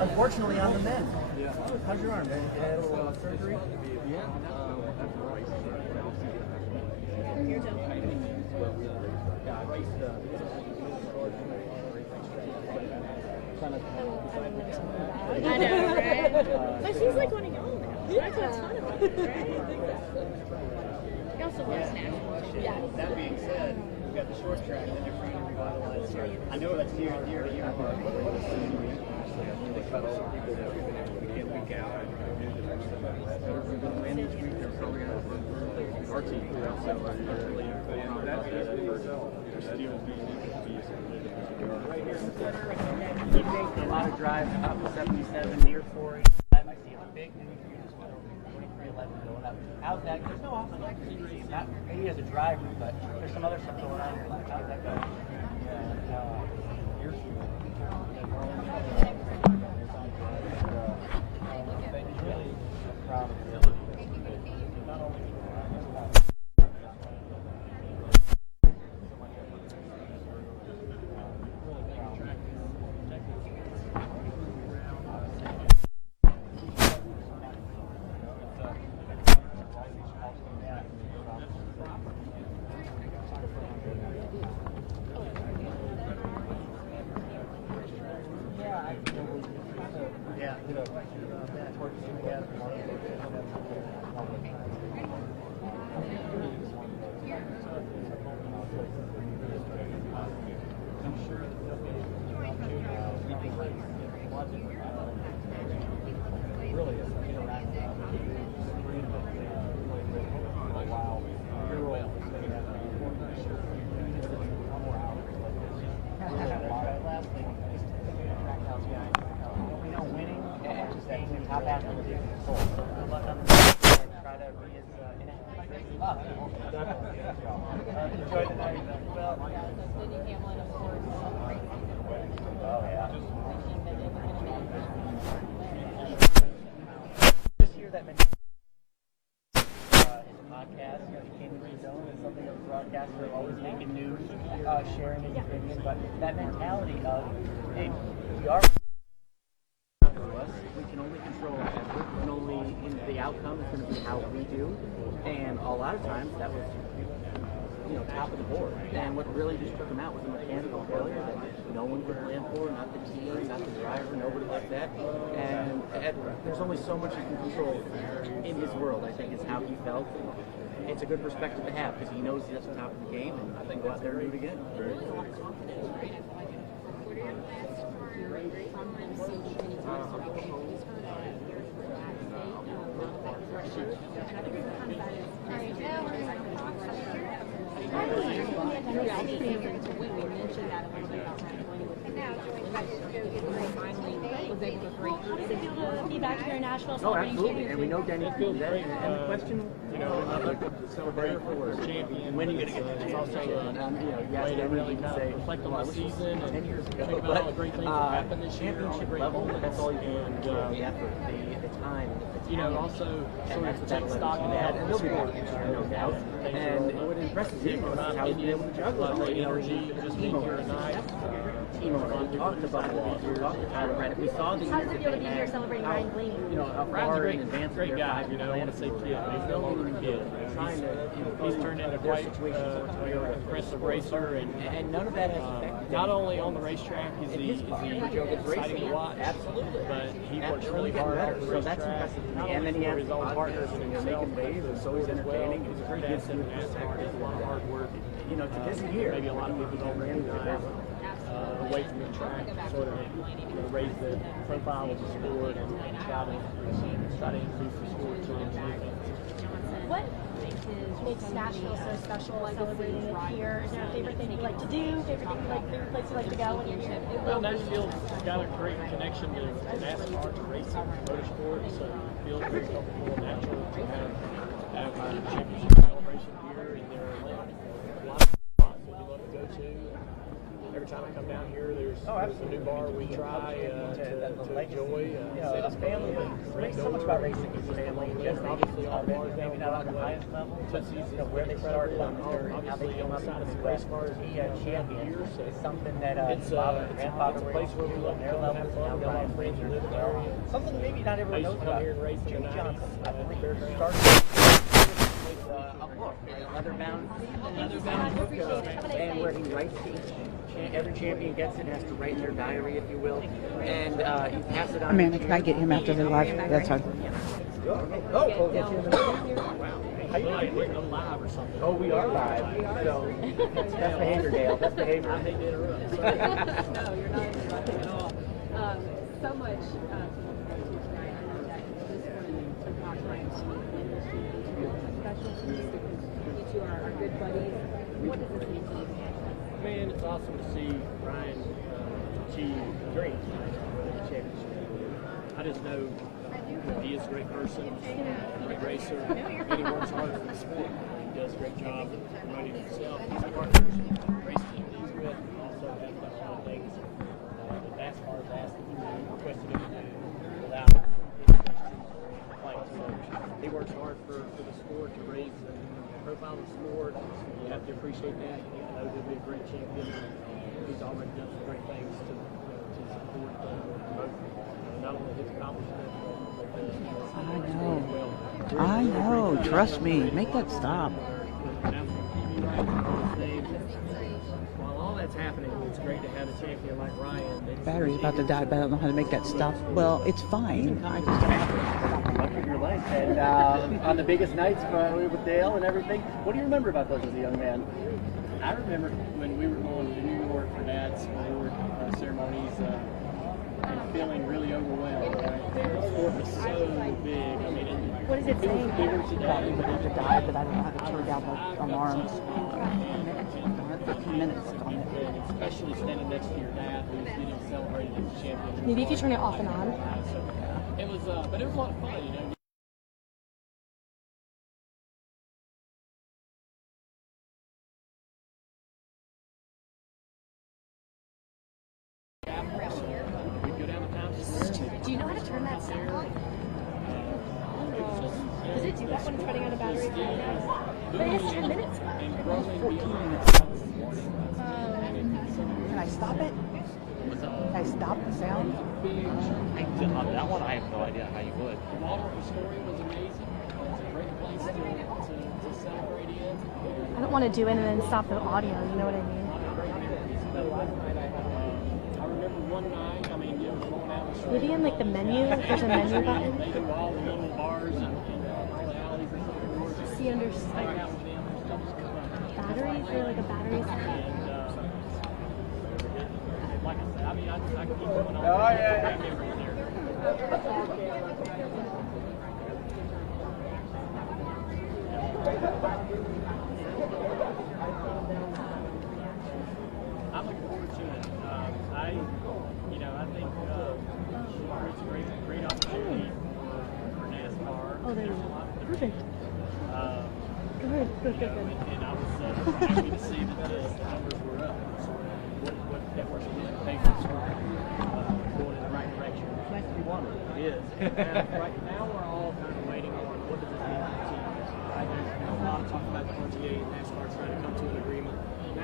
unfortunately, on the men. How's your arm, man? You had a little surgery? Yeah. I know, right? But she's like wanting to go now. That's what's fun about it, right? She also loves national. Yeah. That being said, we've got the short track that you're trying to revitalize here. I know that's near and dear to your heart. What is it? Think about all the people that we've been able to get week out. We've been winning each week. They're probably going to win our team. So you take a lot of drives up 77 near 4. I see a big new 2311 going up. How's that? There's no offense. Not maybe as a driver, but there's some other stuff going on here. How's that going? Broadcaster always making news, sharing his opinion, but that mentality of, hey, we are we can only control our effort, and only in the outcome is going to be how we do, and a lot of times that was, you know, top of the board. And what really just took him out was a mechanical failure that no one could plan for, not the team, not the driver, nobody like that. And there's only so much you can control in his world, I think, is how he felt. It's a good perspective to have because he knows he's at the top of the game, and I think go out there and do it again. was able to bring. How does it feel to be back here in Nashville Oh, celebrating absolutely. And we know Danny feels that. great. And the question, You know, to celebrate for champion. when are you going to get the It's also a you know, you ask way to Danny, really you can kind say, of reflect on well, I the wish it was season and 10 years ago. think about all the great things that happened this year, all the championship great level, moments, that's all you can and, do. The effort, the time, the you know, talent. also And sort that's of that'll take let stock us in mad, that and they'll be back next year, no doubt. And what impresses me is how he's been able to juggle it all. great You know, energy, just being here tonight. Team on. We talked to Buffalo, we talked to Tyler Reddick. We saw the How years does it that feel to they be here had. celebrating How, Ryan Blaney? you know, how Ryan's a far great, in advance great of their guy. five You know, I want to say kid, but he's no longer a kid. trying to, you know, He's turned into quite an impressive racer, and none of that has affected not only on the racetrack is he exciting to watch, absolutely, but he works really hard on the So that's racetrack, impressive to not me. And then only he for has his own partners and himself, making waves. It's always as well. entertaining. He's a great asset in NASCAR. He does a lot of hard work. You know, to this year, Maybe a lot of people don't recognize away from the track, sort of raise the profile of the sport and try to increase the sport to What makes Nashville so special celebrating it here? Is there a favorite thing you like to do? Favorite place you like to go when you're here? Well, Nashville's got a great connection to NASCAR, to racing, motorsport, so it feels more natural to have a championship celebration here, and there are a lot of spots that we love to go to. Every time I come down here, there's a new bar we try to enjoy. a family, so much about racing is family. Just obviously all bars maybe not on the highest level, but where they started, how they came up side of with the race cars. she had years. It's something that It's father and a grandfather were place where we love to their come level. have fun. We got a lot of friends who live in the area. Something that maybe not I everyone used knows to come about. here and race in the Jimmy 90s Johnson, I at the believe, fairgrounds. started with a book, a leather-bound book, and where he writes every champion gets it and has to write their diary, if you will, and he passes it on. Amanda, can I get him after the live? That's fine. We'll get you in the How you like we're live or something? Oh, we are live. So that's behavior, Dale. That's behavior. I hate to interrupt. No, you're not interrupting at all. So much to tonight. I know that this one took our time to special to you because you two are good buddies. What does this mean to you? Man, it's awesome to see Ryan achieve dreams for the championship. I just know he is a great person, a great racer, and he works hard for the sport. He does a great job of promoting himself. His partners, the race team that he's with, also has done a lot of things that NASCAR has asked him to do, requested him to do without his questions or complaints. So he works hard for the sport to raise the profile of the sport. You have to appreciate that. I know he'll be a great champion. He's already done some great things to support both not only his accomplishments, I know. Trust me. Make that stop. while all that's happening, it's great to have a champion like Ryan. Battery's about to die, but I don't know how to make that stop. Well, it's fine. I just don't have Luck of your life. And on the biggest nights with Dale and everything, what do you remember about those as a young man? I remember when we were going to New York for Dad's award ceremonies and feeling really overwhelmed. Right? The sport was so big. I mean, What is it saying? Bigger today, But to die, but I don't know how to turn down the alarms. 15 minutes on it. especially standing next to your dad who's getting celebrated as a champion. Maybe if you turn it off and on. It was, but it was a lot of fun, you know. We'd go down to Times Square. Do you know how to turn that sound off? Does it do that when it's running out of battery? But it has 10 minutes left. And growing 14 beyond minutes. Can I stop it? Can I stop the sound? That one, I have no idea how you would. The Waldorf Astoria was amazing. It was a great place to celebrate in. I don't want to do it and then stop the audio, you know what I mean? I remember one night, I mean, you were going out and showing. Maybe in like the menu, if there's a menu button. They do all the little bars and all the alleys and stuff. See under Hang out with them and stuff. batteries or like a battery set. And like I said, I mean, I can keep going on. Oh, yeah. I'm looking forward to it. already. Perfect. Good. And I was happy to see that the numbers were up. So what networks are doing, thanks for going in the right direction. It's nice to be one. It is. Right now we're all kind of waiting on what does this mean for the teams. Right? There's a lot of talk about the RTA and NASCAR trying to come to an agreement.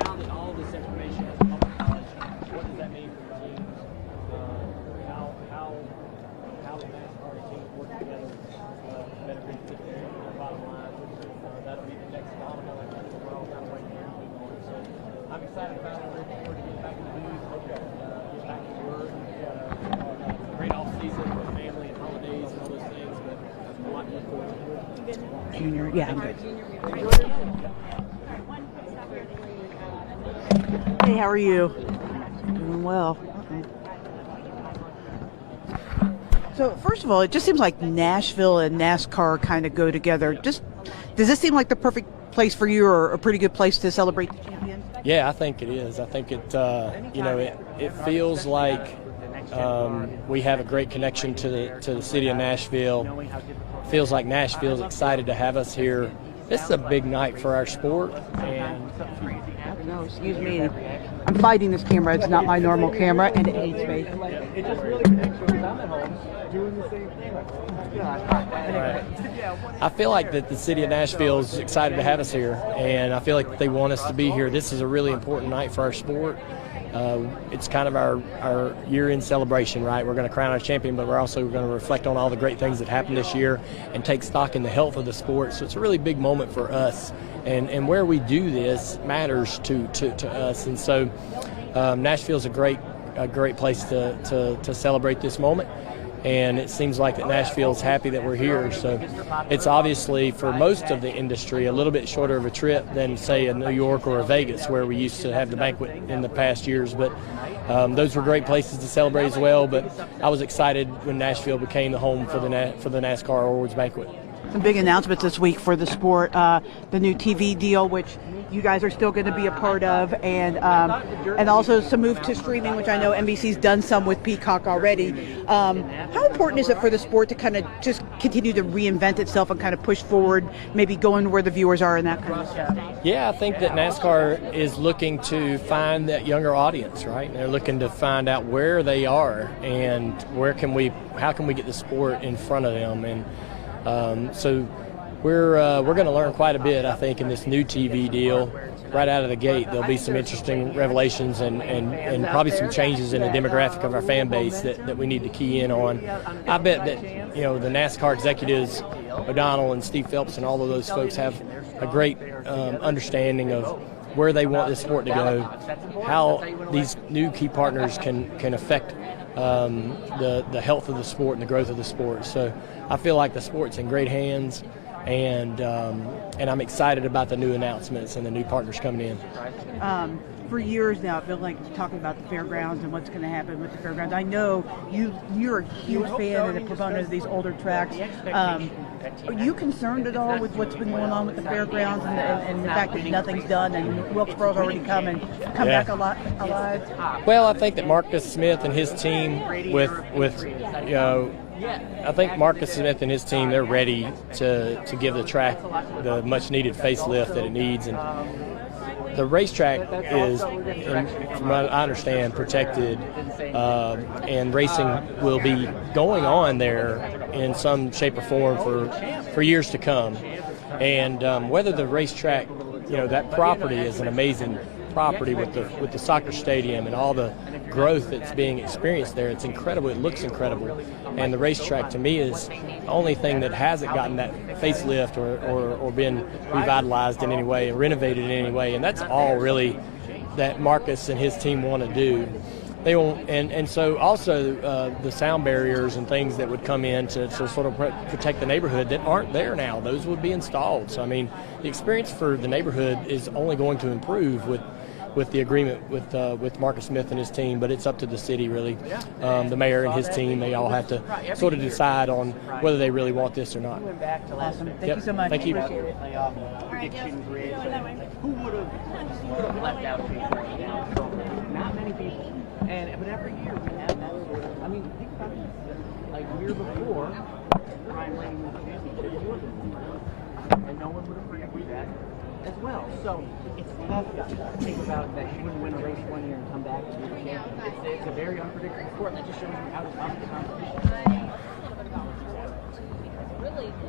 Now that all this information is public knowledge, what does that mean for the teams? How the NASCAR teams work together better reach the bottom line. That'll be the next domino. I think we're all kind of waiting for it on. So I'm excited about it. Looking forward to getting back in the booth, get back to work. Great off season with family and holidays and all those things, but a lot to look forward to. Junior, yeah, I'm good. Hey, how are you? Doing well. So first of all, it just seems like Nashville and NASCAR kind of go together. Does this seem like the perfect place for you, or a pretty good place to celebrate the champion? Yeah, I think it is. I think it, it feels like we have a great connection to the city of Nashville. Feels like Nashville's excited to have us here. This is a big night for our sport. And no, excuse me. I'm fighting this camera. It's not my normal camera, and it hates me. it just really connects because I'm at home doing the same thing. Right. I feel like that the city of Nashville is excited to have us here, and I feel like they want us to be here. This is a really important night for our sport. It's kind of our year-end celebration, right? We're going to crown our champion, but we're also going to reflect on all the great things that happened this year and take stock in the health of the sport. So it's a really big moment for us, and where we do this matters to us. And so Nashville's a great place to celebrate this moment. And it seems like that Nashville's happy that we're here. So it's obviously, for most of the industry, a little bit shorter of a trip than, say, a New York or a Vegas, where we used to have the banquet in the past years. But those were great places to celebrate as well. But I was excited when Nashville became the home for the NASCAR Awards banquet. Some big announcements this week for the sport. The new TV deal, which you guys are still going to be a part of, and also some move to streaming, which I know NBC's done some with Peacock already. How important is it for the sport to kind of just continue to reinvent itself and kind of push forward, maybe going where the viewers are and that kind of stuff? Yeah, I think that NASCAR is looking to find that younger audience, right? They're looking to find out where they are and how can we get the sport in front of them. And so we're going to learn quite a bit, I think, in this new TV deal. Right out of the gate, there'll be some interesting revelations and probably some changes in the demographic of our fan base that we need to key in on. I bet that the NASCAR executives, O'Donnell and Steve Phelps and all of those folks, have a great understanding of where they want this sport to go, how these new key partners can affect the health of the sport and the growth of the sport. So I feel like the sport's in great hands, and I'm excited about the new announcements and the new partners coming in. For years now, I've been talking about the fairgrounds and what's going to happen with the fairgrounds. I know you're a huge fan and a proponent of these older tracks. Are you concerned at all with what's been going on with the fairgrounds and the fact that nothing's done and Wilkesboro's already come back alive? Well, I think that Marcus Smith and his team I think Marcus Smith and his team, they're ready to give the track the much-needed facelift that it needs. And the racetrack is, from what I understand, protected, and racing will be going on there in some shape or form for years to come. And whether the racetrack, that property is an amazing property with the soccer stadium and all the growth that's being experienced there. It's incredible. It looks incredible. And the racetrack, to me, is the only thing that hasn't gotten that facelift or been revitalized in any way and renovated in any way. And that's all really that Marcus and his team want to do. They won't, and so also the sound barriers and things that would come in to sort of protect the neighborhood that aren't there now, those would be installed. So I mean, the experience for the neighborhood is only going to improve with the agreement with Marcus Smith and his team, but it's up to the city, really. The mayor and his team, they all have to sort of decide on whether they really want this or not. Awesome. Thank you so much. Thank you. Who would have left out Not many people. But every year we have that sort of, think about it. a year before, Ryan Blaney won the championship, he wasn't winning. And no one would have predicted that as well. So it's tough to think about that you wouldn't win a race one year and come back to be the champion. It's a very unpredictable sport, and that just shows you how tough the competition is. Really, it's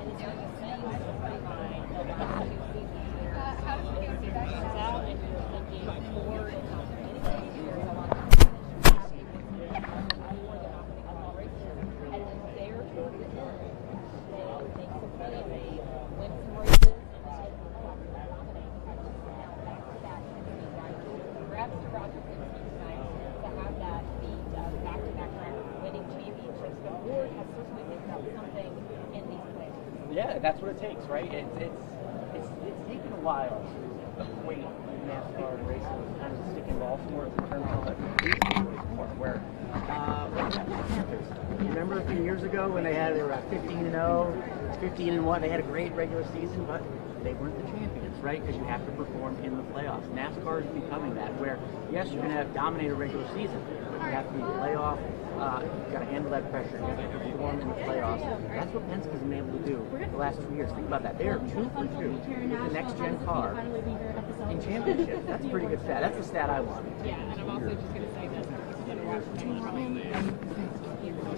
like the same storyline the last 2 seasons where everything comes out and you're thinking Ford is not going to get anything. There's a lot of and then there towards the end, they make some money, they win some races, and then dominate. Now back to that, perhaps to Roger Penske tonight to have that be back-to-back winning championships. But Ford has certainly picked up something in these playoffs. Yeah, that's what it takes, right? It's taken a while to equate NASCAR racing with kind of the stick and ball sport in terms of like the sport where remember a few years ago when they were 15-0, 15-1, they had a great regular season, but they weren't the champions, right? Because you have to perform in the playoffs. NASCAR is becoming that, where yes, you're going to have dominate a regular season, but you have to be playoff. You've got to handle that pressure. You have to perform in the playoffs. That's what Penske's been able to do the last 2 years. Think about that. They are 2 for 2 with the next-gen car in championships. That's a pretty good stat. That's the stat I want. Yeah, and I'm also just going to say that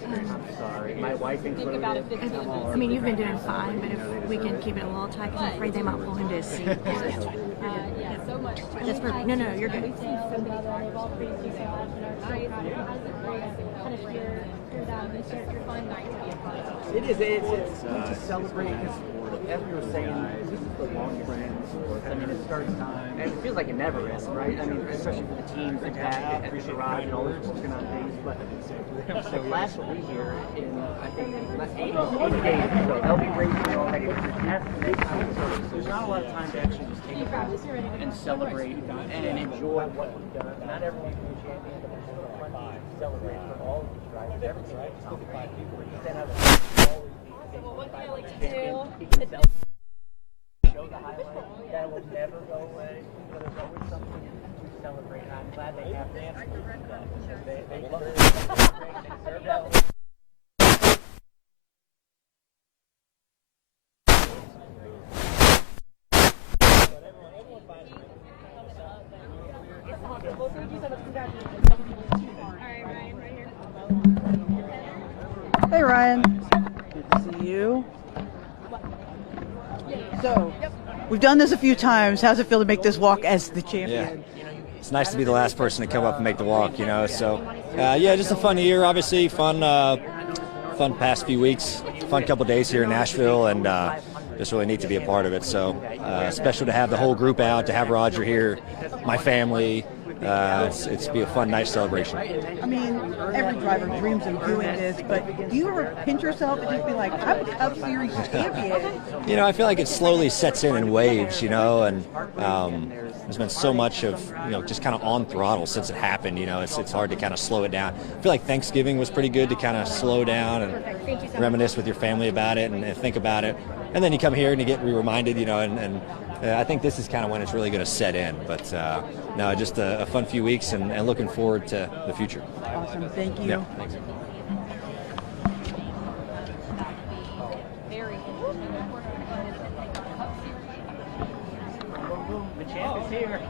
I'm sorry. My wife included. I mean, you've been doing fine, but if we can keep it a little tight, because I'm afraid they might pull him to his seat. yeah, so much. That's perfect. No, you're good. We've seen so many they've all produced so much and are so proud. How does it feel kind of your fun night to be a part of? It is. It's fun to celebrate because, as we were saying, this is the longest run in sports. I mean, it starts, and it feels like it never ends, right? I mean, especially for the teams impact at the garage and all those working on things. But the class will be here in, I think, 80 days. So they'll be racing all next week. There's not a lot of time to actually just take it and celebrate and enjoy what we've done. Not everyone's going to be champion, but there's still fun to celebrate for all of these drivers. Everything right? 55 people. You send out all these people. What can I like to do? Show the highlights. That will never go away. But there's always something to celebrate. And I'm glad they have dance to do that. They deserve that. Hey Ryan, good to see you. So, we've done this a few times. How's it feel to make this walk as the champion? Yeah. It's nice to be the last person to come up and make the walk, you know. So, yeah, just a fun year, obviously. Fun past few weeks. Fun couple days here in Nashville, and just really neat to be a part of it. So, special to have the whole group out, to have Roger here, my family. It's be a fun, nice celebration. I mean, every driver dreams of doing this, but do you ever pinch yourself and just be like, I'm a Cup Series champion? You know, I feel like it slowly sets in waves, you know, and there's been so much of, you know, just kind of on throttle since it happened, you know, it's hard to kind of slow it down. I feel like Thanksgiving was pretty good to kind of slow down and reminisce with your family about it and think about it. And then you come here and you get reminded, you know, and I think this is kind of when it's really going to set in. But no, just a fun few weeks and looking forward to the future. Awesome. Thank you. Yeah, thanks. The champ is here.